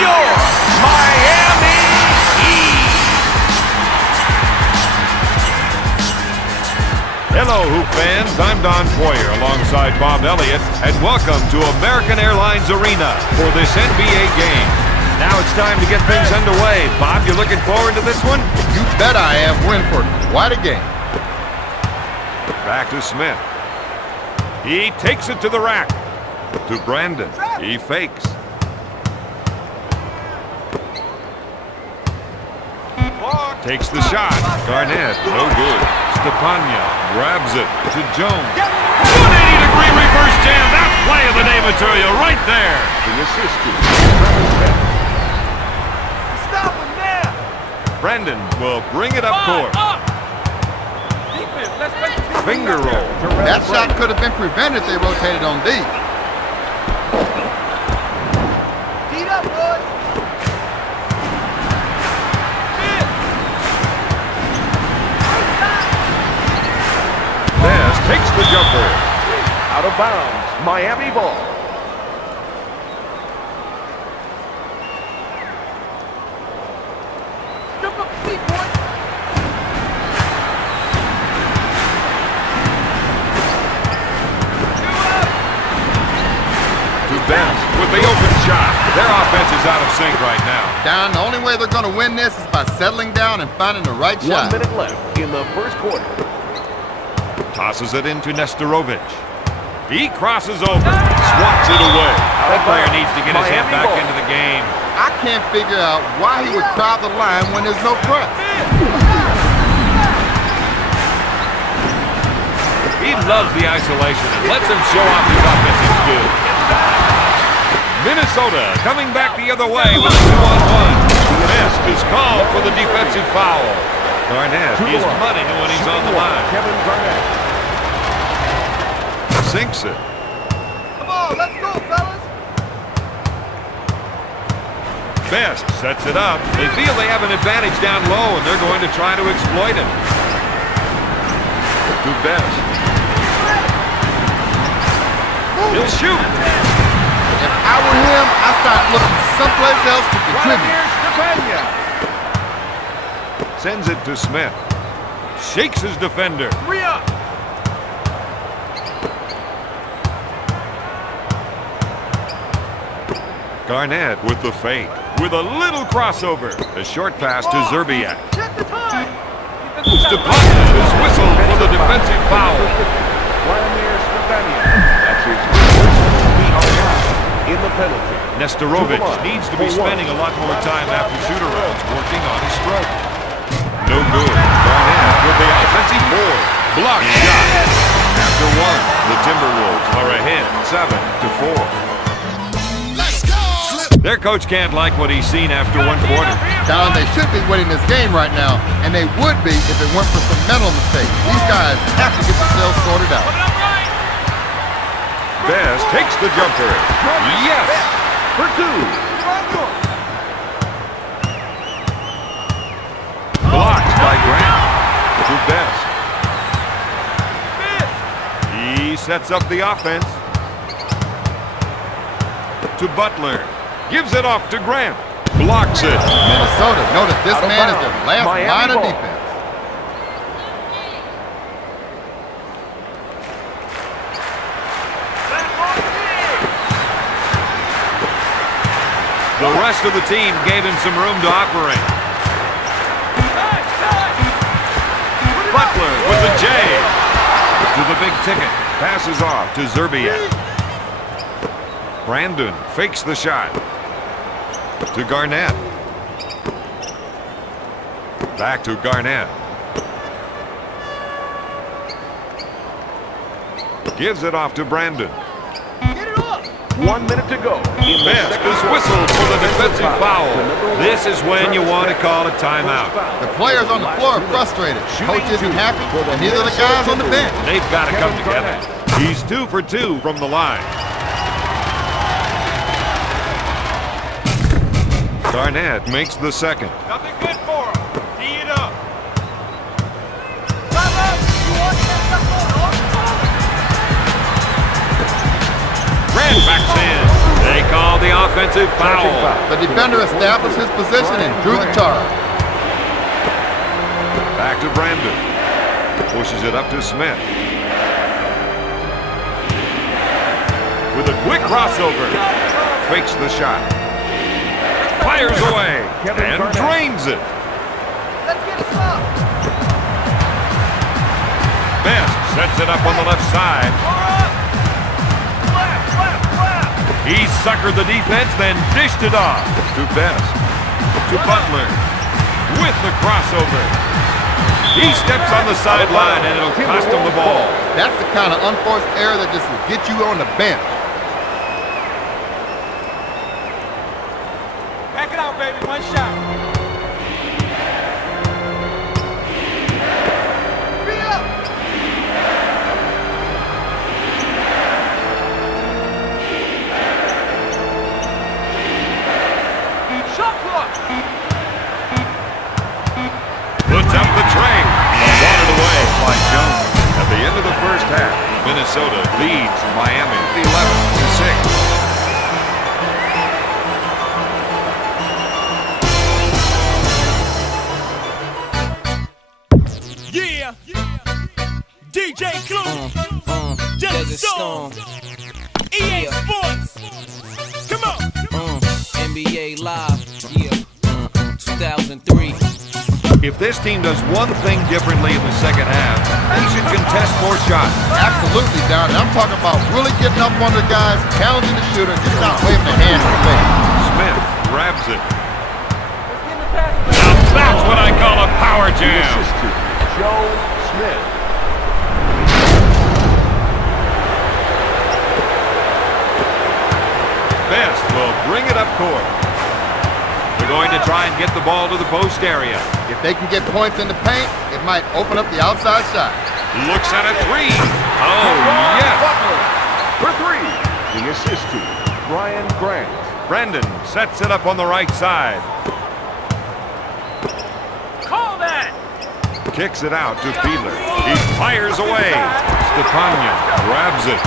your Miami Heat. Hello, Hoop fans. I'm Don Poyer alongside Bob Elliott, and welcome to American Airlines Arena for this NBA game. Now it's time to get things underway. Bob, you looking forward to this one? You bet I am. We're in for quite a game. Back to Smith. He takes it to the rack. To Brandon. He fakes. Takes the shot. Garnett, no good. Stepanya grabs it to Jones. 180-degree reverse jam. That's play of the day material right there. The assist to Stop him there. Brandon will bring it up court. Defense, let's make the Finger roll. That shot could have been prevented if they rotated on D. Heat up, boys. Best takes the jumper. Out of bounds. Miami ball. Jump up the feet, boys. To Best with the open shot. Their offense is out of sync right now. Don, the only way they're going to win this is by settling down and finding the right 1 shot. minute left in the first quarter. Tosses it into Nesterovic. He crosses over. Swats it away. That player needs to get his head back into the game. I can't figure out why he would crowd the line when there's no press. He loves the isolation and lets him show off his offensive skills. Minnesota coming back the other way with a 2-on-1. Best is called for the defensive foul. Garnett is money when he's on the line. Kevin Garnett. Sinks it. Come on, let's go, fellas. Best sets it up. They feel they have an advantage down low, and they're going to try to exploit it. To Best. He'll shoot. If I were him, I'd start looking someplace else to contribute. Sends it to Smith. Shakes his defender. 3 up. Garnett with the fake. With a little crossover. A short pass to Zerbiak. Check the time. Stepanya is whistled for the defensive foul. Vladimir Stepanya. That's his first PRI in the penalty. Nesterovic needs to be spending a lot more time after shoot-arounds working on his stroke. No good. Garnett with the offensive board. Blocked shot. After one, the Timberwolves are ahead 7-4. Their coach can't like what he's seen after one quarter. Don, they should be winning this game right now, and they would be if it weren't for some mental mistakes. These guys have to get themselves sorted out. Best takes the jumper. Yes! For two. Blocked by Grant. To Best. He sets up the offense. To Butler. Gives it off to Grant. Blocks it. Minnesota, know that this man is their last Miami line of ball. defense. The rest of the team gave him some room to operate. Butler with the J. To the big ticket. Passes off to Zerbiak. Brandon fakes the shot. To Garnett. Back to Garnett. Gives it off to Brandon. 1 minute to go. Best is whistled for the defensive foul. This is when you want to call a timeout. The players on the floor are frustrated. Coach isn't happy, and neither the guys on the bench. They've got to come together. He's 2 for 2 from the line. Garnett makes the second. Nothing good for him. Tee it up. Grant backs in. They call the offense. defensive foul. The defender established his position and drew the charge. Back to Brandon. Pushes it up to Smith. With a quick crossover. Fakes the shot. Fires away. And drains it. Let's get a stop. Best sets it up on the left side. He suckered the defense, then dished it off. To Best. To Butler. With the crossover. He steps on the sideline, and it'll cost him the ball. That's the kind of unforced error that just will get you on the bench. Back it out, baby. One shot. Free up. Shot clock. Puts up the tray. Wanted away by Jones. At the end of the first half, Minnesota leads Miami 11-6. Yeah, DJ Clue, Desert Storm, EA Sports, come on, NBA Live, yeah, 2003. If this team does one thing differently in the second half, they should contest more shots. Absolutely, Don. And I'm talking about really getting up on the guys, challenging the shooter, just not waving a hand in the face. Smith grabs it. Let's get in the pass. Now that's what I call a power The jam. assist to Joe Smith. Best will bring it up court. They're going to try and get the ball to the post area. If they can get points in the paint, it might open up the outside shot. Looks at a three. Oh, yes. For three. The assist to Brian Grant. Brandon sets it up on the right side. Call that. Kicks it out to Fiedler. He fires away. Stepanya grabs it.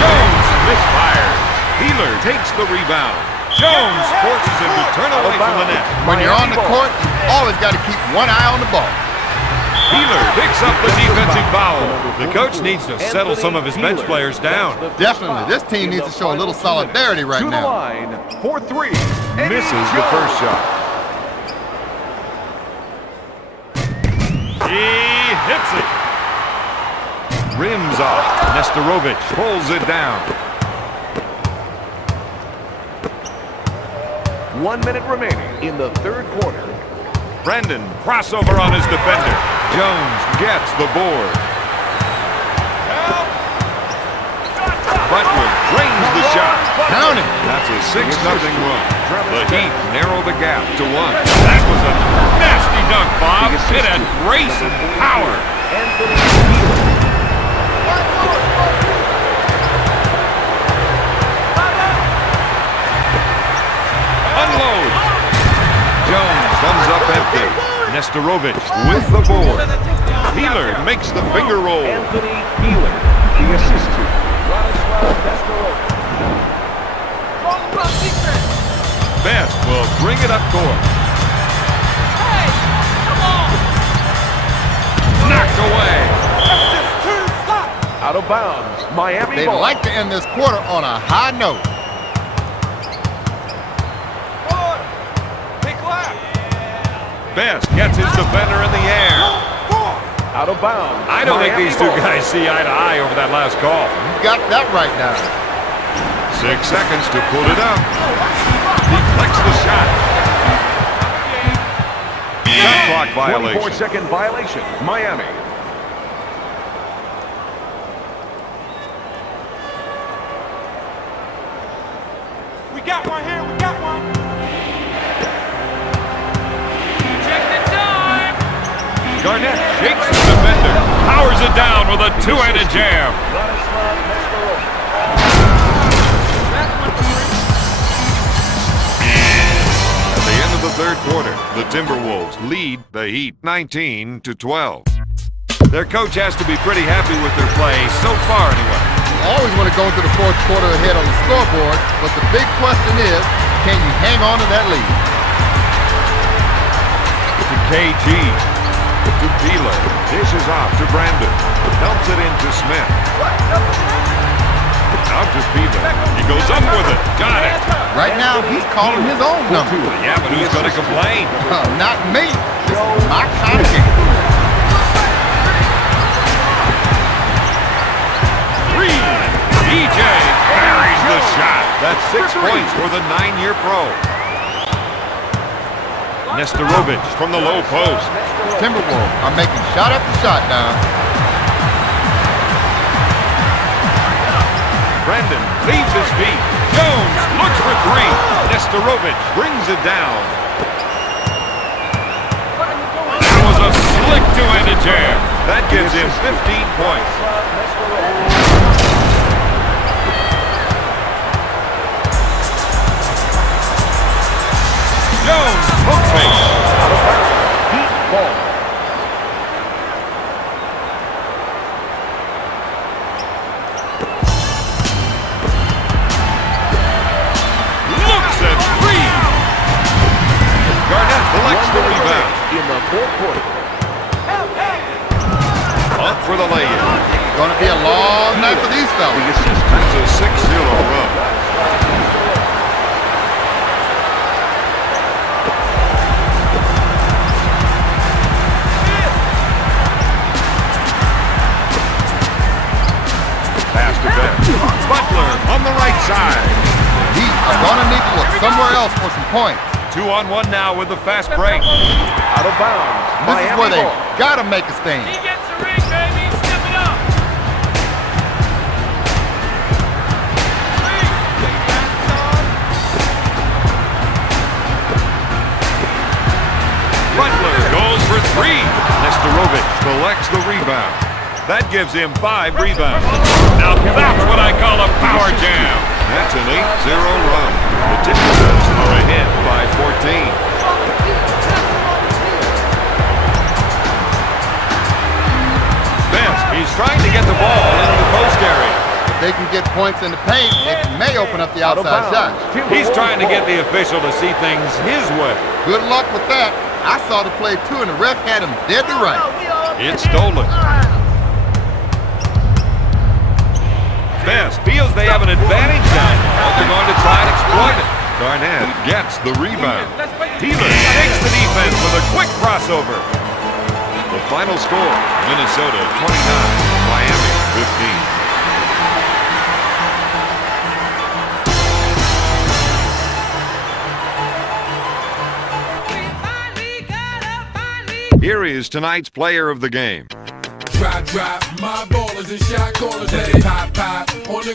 Jones misfires. Fiedler takes the rebound. Jones forces him to turn away from the net. When you're on the court, you always got to keep one eye on the ball. Fiedler picks up the defensive foul. The coach needs to settle some of his bench players down. Definitely. This team needs to show a little solidarity right To the now. line for three. Misses the first shot. He hits it. Rims off. Nesterovic pulls it down. 1 minute remaining in the third quarter. Brandon crossover on his defender. Jones gets the board. Butler drains the shot. Count it. That's a 6-0 run. The Heat narrow the gap to 1. That was a nasty dunk, Bob. It had grace and power. Unload. Jones comes up empty. Nesterovic with the board. Peeler makes the finger roll. Anthony Peeler, the assist to Radoslav Nesterovic. Best will bring it up court. Hey, come on. Knocked away. That's just too slow. Out of bounds. Miami They'd ball. like to end this quarter on a high note. Big lap. Best gets his defender in the air. Out of bounds. I don't think Miami these two ball. guys see eye to eye over that last call. You got that right now. 6 seconds to put it up. Deflects the shot. Shot clock violation. 24-second violation. Miami. We got one here. We got one. Check the time. Garnett shakes the defender. Powers it down with a two-handed jam. Radoslav Nesterovic. That's one for three. At the end of the third quarter, the Timberwolves lead the Heat 19-12. Their coach has to be pretty happy with their play so far anyway. always want to go into the fourth quarter ahead on the scoreboard, but the big question is, can you hang on to that lead? To KG. To Peeler. Dishes off to Brandon. Dumps it into Smith. Out to Peeler. He goes up with it. Got it. Right now, he's calling his own number. Yeah, but who's going to complain? Not me. This is my kind of game. DJ buries the shot. That's 6 points for the 9-year pro. Nesterovic from the low post. Timberwolves are making shot after shot now. Brandon leaves his feet. Jones looks for 3. Nesterovic brings it down. That was a slick two-handed jam. That gives him 15 points. Jones, hook fake. Deep ball. Looks at 3. Garnett collects the rebound. In the fourth quarter. Up for the lay-in. Going to be a long night for these fellas. The assist. That's a 6-0 run. Butler on the right side. The Heat are going to need to look somewhere else for some points. 2-on-1 now with the fast break. Out of bounds. This is where they ball. got to make a stand. He gets the ring, baby. Step it up. Butler goes for 3. Nesterovic collects the rebound. That gives him 5 rebounds. Now that's what I call a power jam. That's an 8-0 run. The Timberwolves are ahead by 14. Best, he's trying to get the ball into the post area. If they can get points in the paint, it may open up the Out of outside shot. bounds. He's trying to get the official to see things his way. Good luck with that. I saw the play too, and the ref had him dead to right. It's stolen. Best feels they have an advantage now, but they're going to try and exploit it. Garnett gets the rebound. Peeler takes the defense with a quick crossover. The final score, Minnesota 29, Miami 15. Here is tonight's player of the game. Drop, my ballers and shot callers, let it pop, on the